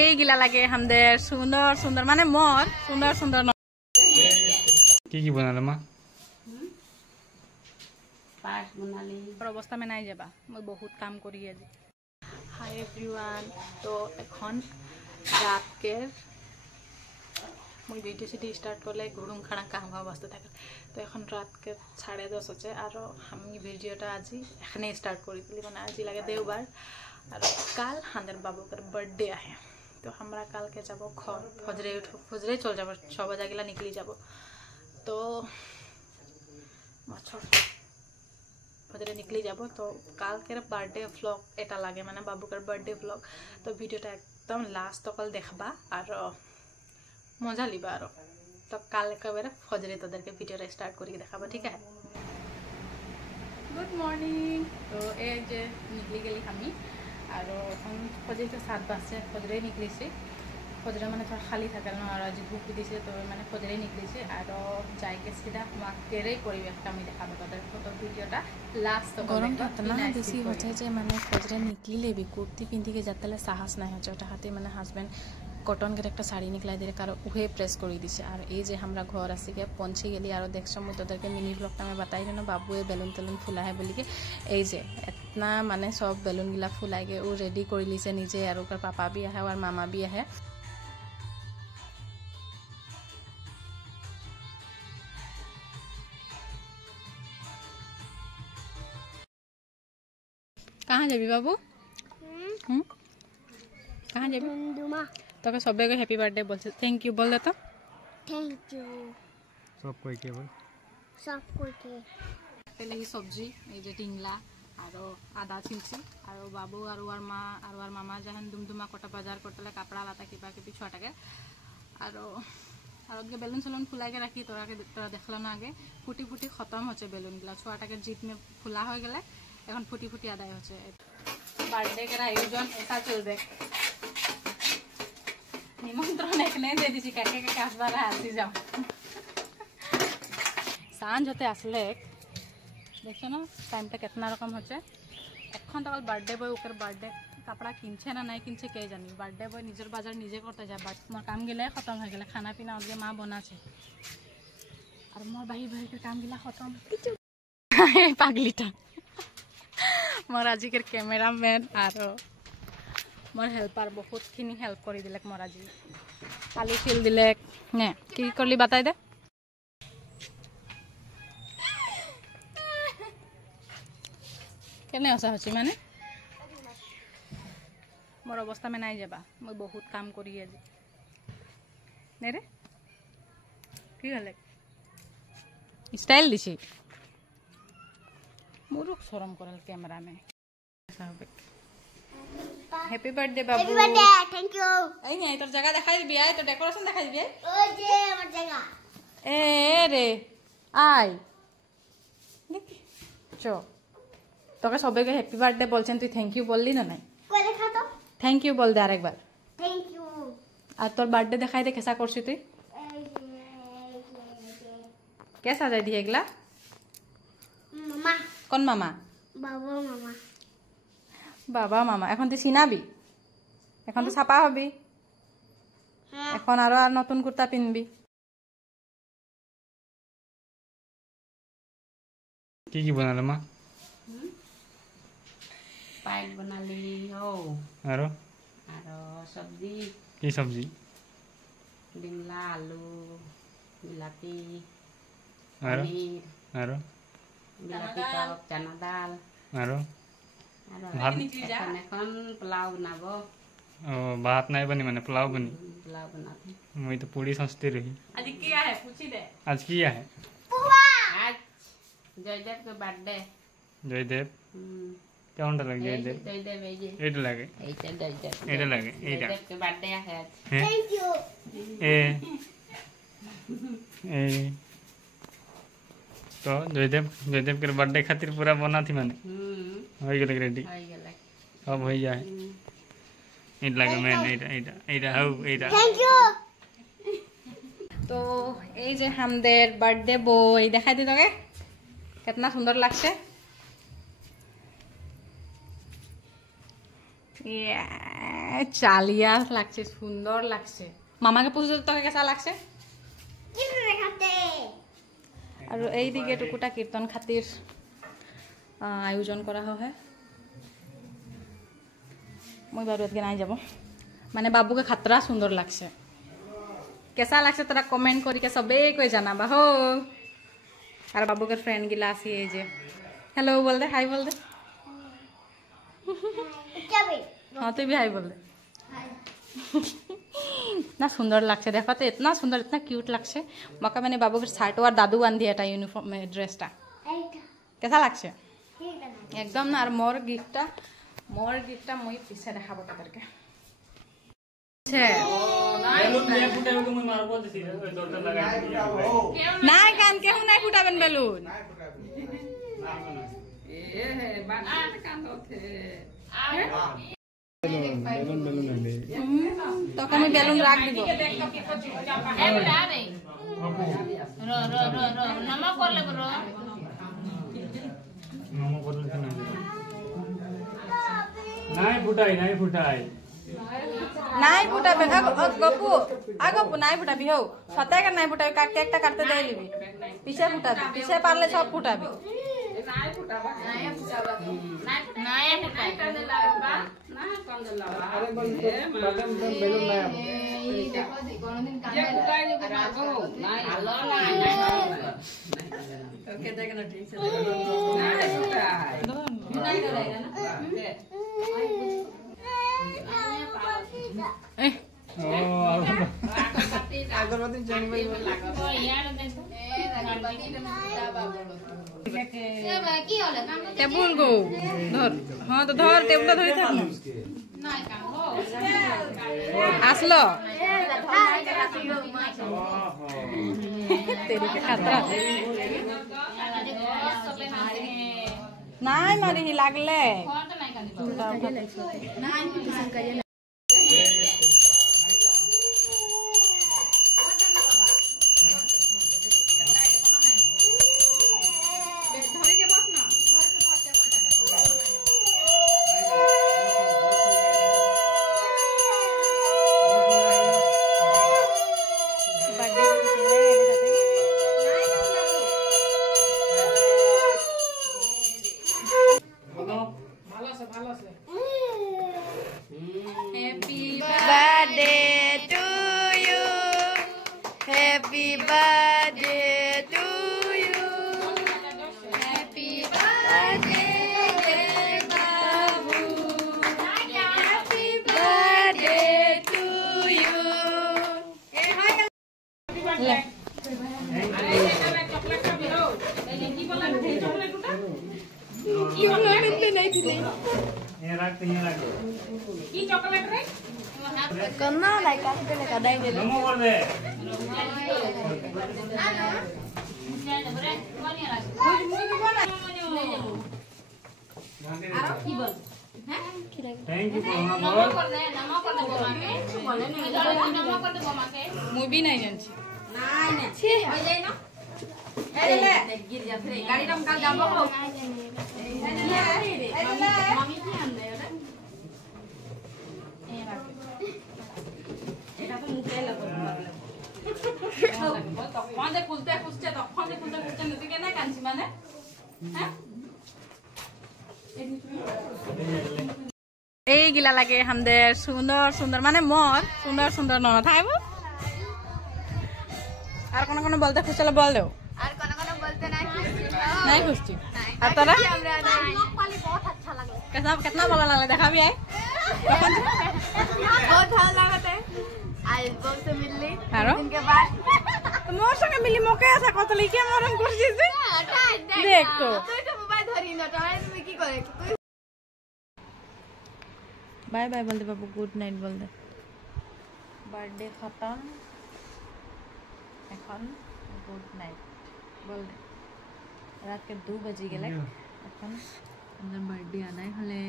এইগিলা লাগে আমাদের সুন্দর সুন্দর মানে মোর সুন্দর সুন্দর কি বনালে মা পাঁচ বনালি অবস্থা মে নাই যাবা মই বহুত কাম করি আজি। হাই এভরিওয়ান, তো এখন রাতকের মই ভিডিও সেটি স্টার্ট করলে গরম খানা কাম হওয়া অবস্থা থাকে। তো এখন রাতকে 10:30 হচ্ছে আর আমি ভিডিওটা আজি এখানে স্টার্ট করে দিলি মানে আজি লাগে দেওবার আর কাল আমাদের বাবুকের বার্থডে আহে। তো আমরা কালকে যাব ফজরে চল যাব 6 বাজাগিলা নিকলি যাব। তো ফজরে নিকলি যাব। তো কালকের বার্থডে ব্লগ এটা লাগে মানে বাবুকের বার্থডে ব্লগ। তো ভিডিওটা একদম লাস্ট তকল দেখবা আর মজা লিবা আর। তো কাল একেবারে ফজরে তোদেরকে ভিডিওটা স্টার্ট করি দেখাবো, ঠিক আছে? Good morning. তো এই যে নিকলি গেলি আমি আর এখন ফজরে তো 7 বাজছে, ফজরে নিকলিছি। ফজরে মানে থোড়া খালি থাকে না আর আজ ধূপ দিছে তো মানে ফজরে নিকলিছে আর যাইকে সিধা মাকেরেই পরিবেশটা আমি দেখাবো তোদের। তো ভিডিওটা লাস্ট গরমটা এতনা বেশি হচ্ছে যে মানে ফজরে নিকলিলে বি কুর্তি পিন্ধিকে যাতে সাহস নাই হচ্ছে ওটা হাতে মানে হাজবেন্ড কটনকের একটা শাড়ি নিকলাই দিলে কারো উহে প্রেস করে দিছে। আর এই যে আমরা ঘর আসিকে পৌঁছে গেলি আর দেখছো মুই তোদেরকে মিনি ব্লগটা আমি বাতাই দিন বাবুয়ে বেলুন টেলুন ফুলাহে বলিকে এই যে এতনা মানে সব বেলুনগুলা ফুলাইকে ও রেডি করে লিছে নিজে আর ওর পাপা বি আহে আর মামা বি আহে। कहाँ जाबी बाबू? कहाँ जाबी? তোকে সবাইকে হ্যাপি বার্থডে বলছে। থ্যাংক ইউ বল দে তো। থ্যাংক ইউ সব কই কে বল সব কইকে। পেলে কি সবজি এই যে টিংলা আর আদা ছিলছি আর বাবু আর ওর মা আর ওর মামা যখন দুমদুমা কটা বাজার করতে কাপড়া লাতা কিবা কিবি ছটাকে আর আগে বেলুন সেলুন ফুলাইকে রাখি তোরা দেখলো না আগে ফুটি ফুটি খতম হচ্ছে বেলুনগুলা ছোয়াটাকে জিতনে ফুলা হয়ে গেলে এখন ফুটি ফুটি আদায় হচ্ছে। বার্থডে কের আয়োজন এটা চলবে, নিমন্ত্রণ এখানে দিয়ে দিছি কাকে কাকে আসবার আসি যাও। সাঁঝ হতে আসলে দেখছো না টাইমটা কেতনা রকম হচ্ছে। এখন তো বার্থডে বয় ওকে বার্থডে কাপড়া কিনছে না নাই কিনছে কে জানি। বার্থডে বয় নিজের বাজার নিজে করতে যায় বাট মোর কাম গিলাই খতম হয়ে গেলে খানা পিনা ওদের মা বনাছে আর মোর বাহি বাহিকের কাম গিলা খতম। পাগলিটা মোর আজিকের ক্যামেরাম্যান আর মোর হেল্পার বহুতখিনি হেল্প করে দিলে মোর আজি আলু শিল দিলে নে কি করলি বাতাই দে। কেনে আসা হচ্ছে মানে মোর অবস্থা মে নাই যাবা মই বহুত কাম করি আজি নে রে কি হলে স্টাইল দিছি মুরুক শরম করাল ক্যামেরা মে। হ্যাপি বার্থডে বাবু। Happy birthday thank you. এই নে তোর জায়গা দেখাই দিবি আই তো ডেকোরেশন দেখাই দিবি ওই যে আমার জায়গা এ রে আই দেখি চ তোকে সবাইকে হ্যাপি বার্থডে বলছেন তুই থ্যাংক ইউ বললি না নাই? কই দেখা তো থ্যাংক ইউ বল দে আরেকবার। Thank you. আর তোর বার্থডে দেখাই দে কেসা করছি তুই কে সাজাই দিয়ে এগুলা? মামা। কোন মামা? বাবা মামা। বাবা মামা এখন তুই চিনাবি, এখন তো ছাপা হবি, এখন আর নতুন কুর্তা পিনবি। কি বনালে মা? পাইক বনালি হো আর সবজি কি সবজি? ডিমলা আলু বিলাতি আর পনির আর বিলাতি টক চানা ডাল আর ভাত এখন পোলাও বনাব। ও ভাত নাই বনি মানে পোলাও বনি? পোলাও বনাবি। মই তো পুরি সস্তে রহি। आज কি আহে পুছি দে आज কি আহে? আজ জয়দেব के बर्थडे। জয়দেব কেমনটা লাগে জয়দেব? জয়দেব এই যে এইটা লাগে এইটা জয়দেব এইটা লাগে এইটা জয়দেব के बर्थडे আছে আজ। Thank you. এ এ তো জয়দেব के बर्थडे खातिर पूरा बना थी माने हो गेल रेडी হয়ে গেল सब हो जाए। এইটা লাগে মেন এইটা এইটা এইটা হাউ এইটা। Thank you. তো এই যে আমাদের বার্থডে বই দেখাই দি তোকে কেতনা সুন্দর লাগছে। চালিয়া লাগছে, সুন্দর লাগছে। মামাকে পুজো তোকে কেসা লাগছে? আৰু এইদিকে টুকুটা কীর্তন খাতির আয়োজন করা হয়। মই বাৰু এতকে নাই যাব, মানে বাবুকে খাতরা সুন্দর লাগছে। কেসা লাগছে তোরা কমেন্ট করিকে সবে কই জানাবা হো। আর বাবুকে ফ্রেন্ড গিলা আসি, এই যে हेलो बोल दे, हाय बोल दे। हाँ तो भी हाय बोल दे। इतना सुंदर लगছে, देखो तो इतना सुंदर, इतना क्यूट लगছে। मका मैंने बाबू के शर्ट और दादू बांध दिया था यूनिफॉर्म में, ड्रेसटा कैसा लगছে एकदम ना। और मोर गिफ्टটা মই পিছে দেখাবো তাদেরকে। নাই কান কেউ নাই ফুটাবেন বেলুন। তোকে আমি বেলুন রাখ দিব। নাই ফুটাই নাই ফুটাবে গপু, গপু নাই ফুটাবি হো, সত্যি নাই ফুটাবি। কেকটা কাটতে দিয়ে নিবি, পিছে ফুটাবি, পিছে পারলে সব ফুটাবি। টেবুল গো ধর, হ্যাঁ তো ধর, টেবুলটা ধরে থাক না। আসলো তেরিকে খাতরা নাই মারি লাগলে Happy birthday to you. Happy birthday, Babu. Happy birthday to you. Karena naik kafe le kadai deh. नमो बोल दे। थैंक यू मुई भी नहीं जानছি। এই গিলা লাগে আমাদের সুন্দর সুন্দর, মানে মোর সুন্দর সুন্দর ননদ থাকব। আর কোন কোন বলতে খুশি বল দেও। আর কোন বলতে নাই খুশি। আর তোরা बहुत अच्छा लगा, कितना बोला लगे देखाबी आए बहुत अच्छा लगा था। आज बम से मिलली आरो दिन के बाद मोर संगे मिली मोके ऐसा कत लिखे मरम करछि से देख तो তুই তো মোবাইল ধরি না, তাহলে তুমি কি করে? बाय बाय बोल दे बाबू, गुड नाइट बोल दे। बर्थडे खत्म এখন গুড নাইট बोल दे। रात के 2 बजे गेले, এখন আমাদের বার্থডে আদায় হলে